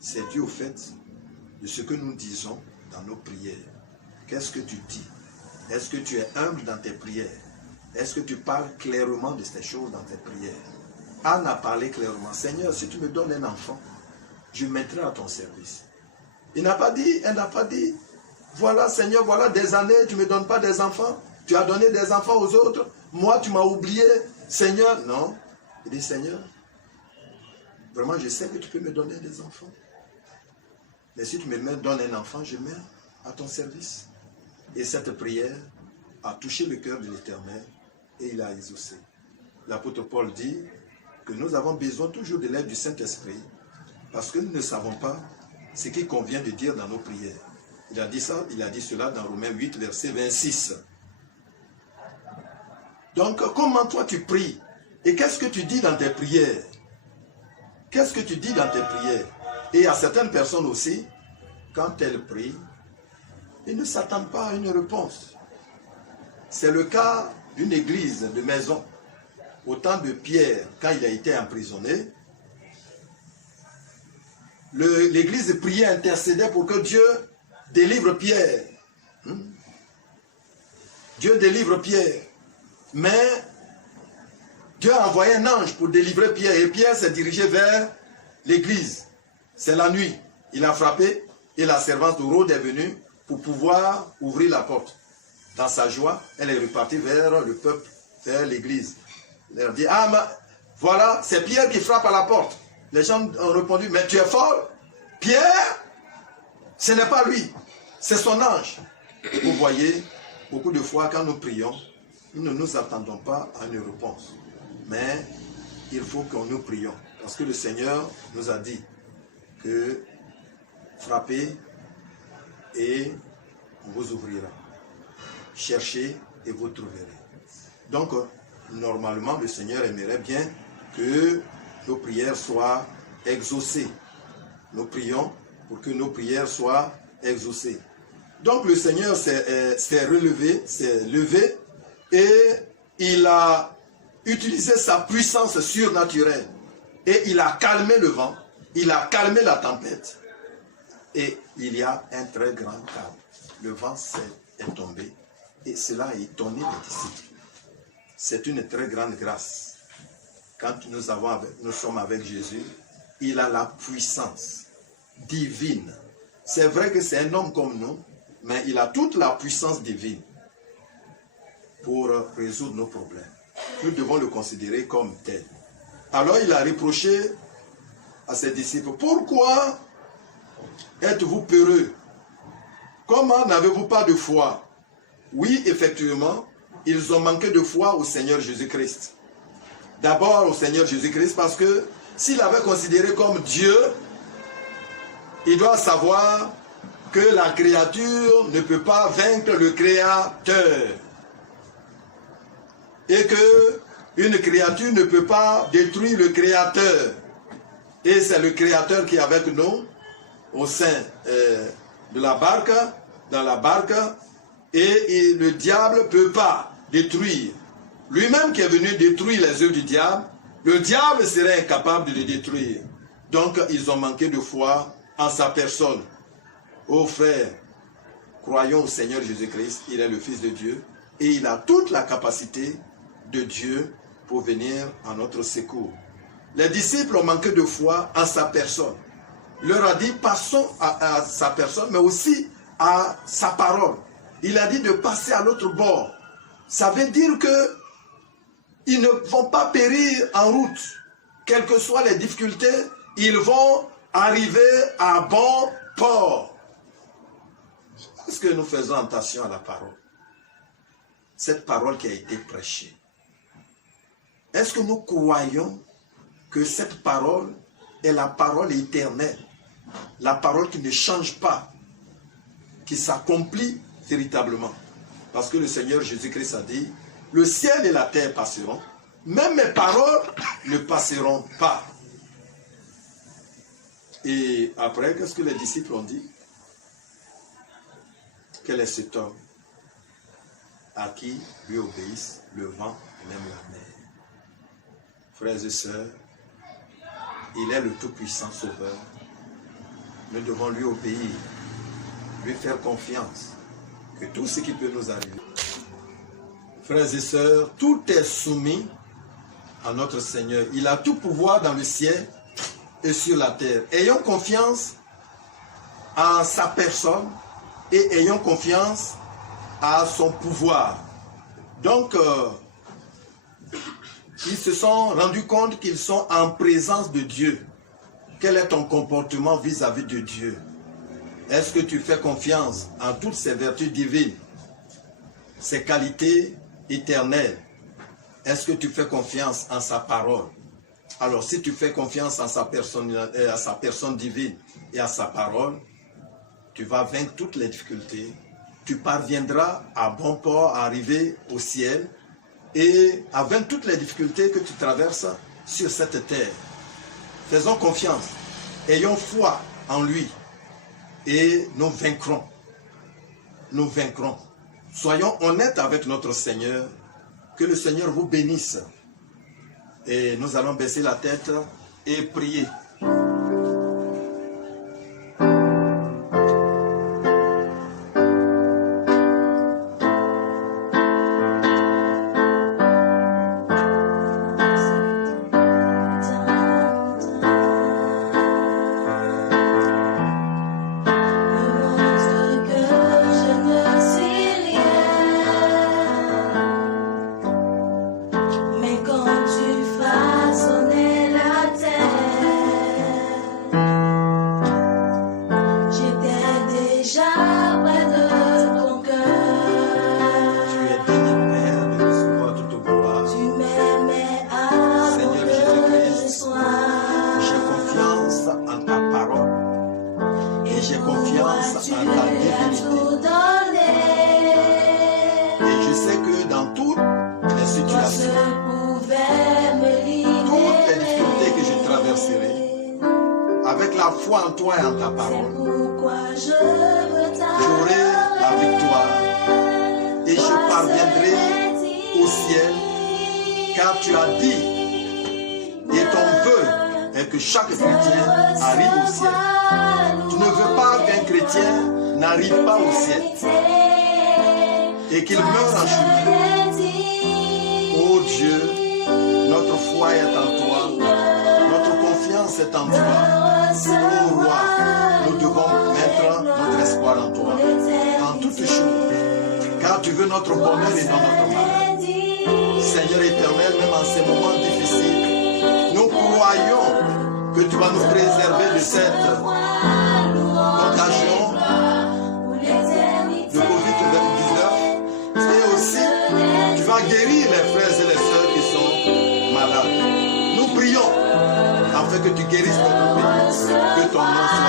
c'est dû au fait de ce que nous disons dans nos prières. Qu'est-ce que tu dis? Est-ce que tu es humble dans tes prières? Est-ce que tu parles clairement de ces choses dans tes prières? Anne a parlé clairement. Seigneur, si tu me donnes un enfant, je mettrai à ton service. Elle n'a pas dit, voilà Seigneur, voilà des années, tu ne me donnes pas des enfants. Tu as donné des enfants aux autres. Moi, tu m'as oublié. Seigneur, non. Il dit, Seigneur, vraiment, je sais que tu peux me donner des enfants. Mais si tu me donnes un enfant, je mets à ton service. Et cette prière a touché le cœur de l'Éternel et il a exaucé. L'apôtre Paul dit que nous avons besoin toujours de l'aide du Saint-Esprit parce que nous ne savons pas ce qu'il convient de dire dans nos prières. Il a dit ça, il a dit cela dans Romains 8, verset 26. Donc, comment toi tu pries? Et qu'est-ce que tu dis dans tes prières? Qu'est-ce que tu dis dans tes prières? Et à certaines personnes aussi, quand elles prient, ils ne s'attendent pas à une réponse. C'est le cas d'une église de maison. Au temps de Pierre, quand il a été emprisonné, l'église priait, intercédait pour que Dieu délivre Pierre. Dieu délivre Pierre. Mais Dieu a envoyé un ange pour délivrer Pierre. Et Pierre s'est dirigé vers l'église. C'est la nuit. Il a frappé et la servante de Rhodes est venue pour pouvoir ouvrir la porte. Dans sa joie, elle est repartie vers le peuple, vers l'église. Elle a dit, ah, voilà, c'est Pierre qui frappe à la porte. Les gens ont répondu, mais tu es folle. Pierre, ce n'est pas lui, c'est son ange. Vous voyez, beaucoup de fois quand nous prions, nous ne nous attendons pas à une réponse. Mais il faut que nous prions. Parce que le Seigneur nous a dit que frappez et on vous ouvrira. Cherchez et vous trouverez. Donc, normalement, le Seigneur aimerait bien que nos prières soient exaucées. Nous prions pour que nos prières soient exaucées. Donc, le Seigneur s'est relevé, s'est levé et il a utilisé sa puissance surnaturelle. Et il a calmé le vent, il a calmé la tempête. Et il y a un très grand calme. Le vent est tombé et cela a étonné les disciples. C'est une très grande grâce. Quand nous sommes avec Jésus, il a la puissance divine. C'est vrai que c'est un homme comme nous, mais il a toute la puissance divine pour résoudre nos problèmes. Nous devons le considérer comme tel. Alors il a reproché à ses disciples, pourquoi êtes-vous peureux? Comment n'avez-vous pas de foi? Oui, effectivement, ils ont manqué de foi au Seigneur Jésus-Christ. D'abord au Seigneur Jésus-Christ parce que s'il l'avait considéré comme Dieu, il doit savoir que la créature ne peut pas vaincre le Créateur. Et que une créature ne peut pas détruire le Créateur. Et c'est le Créateur qui est avec nous au sein de la barque, dans la barque, et le diable ne peut pas détruire. Lui-même qui est venu détruire les œuvres du diable, le diable serait incapable de le détruire. Donc ils ont manqué de foi en sa personne. Ô frères, croyons au Seigneur Jésus-Christ, il est le Fils de Dieu, et il a toute la capacité de Dieu pour venir à notre secours. Les disciples ont manqué de foi en sa personne. Il leur a dit, passons à sa personne, mais aussi à sa parole. Il a dit de passer à l'autre bord. Ça veut dire que ils ne vont pas périr en route. Quelles que soient les difficultés, ils vont arriver à bon port. Est-ce que nous faisons attention à la parole? Cette parole qui a été prêchée. Est-ce que nous croyons que cette parole est la parole éternelle? La parole qui ne change pas, qui s'accomplit véritablement. Parce que le Seigneur Jésus-Christ a dit, le ciel et la terre passeront, même mes paroles ne passeront pas. Et après, qu'est-ce que les disciples ont dit? Quel est cet homme à qui lui obéissent le vent et même la mer? Frères et sœurs, il est le tout-puissant sauveur. nous devons lui obéir, lui faire confiance, que tout ce qui peut nous arriver. Frères et sœurs, tout est soumis à notre Seigneur. Il a tout pouvoir dans le ciel et sur la terre. Ayons confiance en sa personne et ayons confiance à son pouvoir. Donc, ils se sont rendus compte qu'ils sont en présence de Dieu. Quel est ton comportement vis-à-vis de Dieu? Est-ce que tu fais confiance en toutes ses vertus divines, ses qualités éternelles? Est-ce que tu fais confiance en sa parole? Alors, si tu fais confiance en sa personne divine et à sa parole, tu vas vaincre toutes les difficultés. Tu parviendras à bon port, à arriver au ciel et à vaincre toutes les difficultés que tu traverses sur cette terre. Faisons confiance, ayons foi en lui et nous vaincrons. Nous vaincrons. Soyons honnêtes avec notre Seigneur. Que le Seigneur vous bénisse. Et nous allons baisser la tête et prier. Avec la foi en toi et en ta parole, j'aurai la victoire et je parviendrai au ciel, car tu as dit, et ton vœu est que chaque chrétien arrive au ciel. Tu ne veux pas qu'un chrétien n'arrive pas au ciel et qu'il meure en chute. Oh Dieu, notre foi est en toi, notre confiance est en toi. Oh roi, nous devons mettre notre espoir en toi, en toutes choses, car tu veux notre bonheur et non notre malheur. Seigneur éternel, même en ces moments difficiles, nous croyons que tu vas nous préserver de cette contagion de Covid-19 et aussi tu vas guérir les frères et les sœurs qui sont malades. Nous prions afin que tu guérisses notre pays, que ton nom soit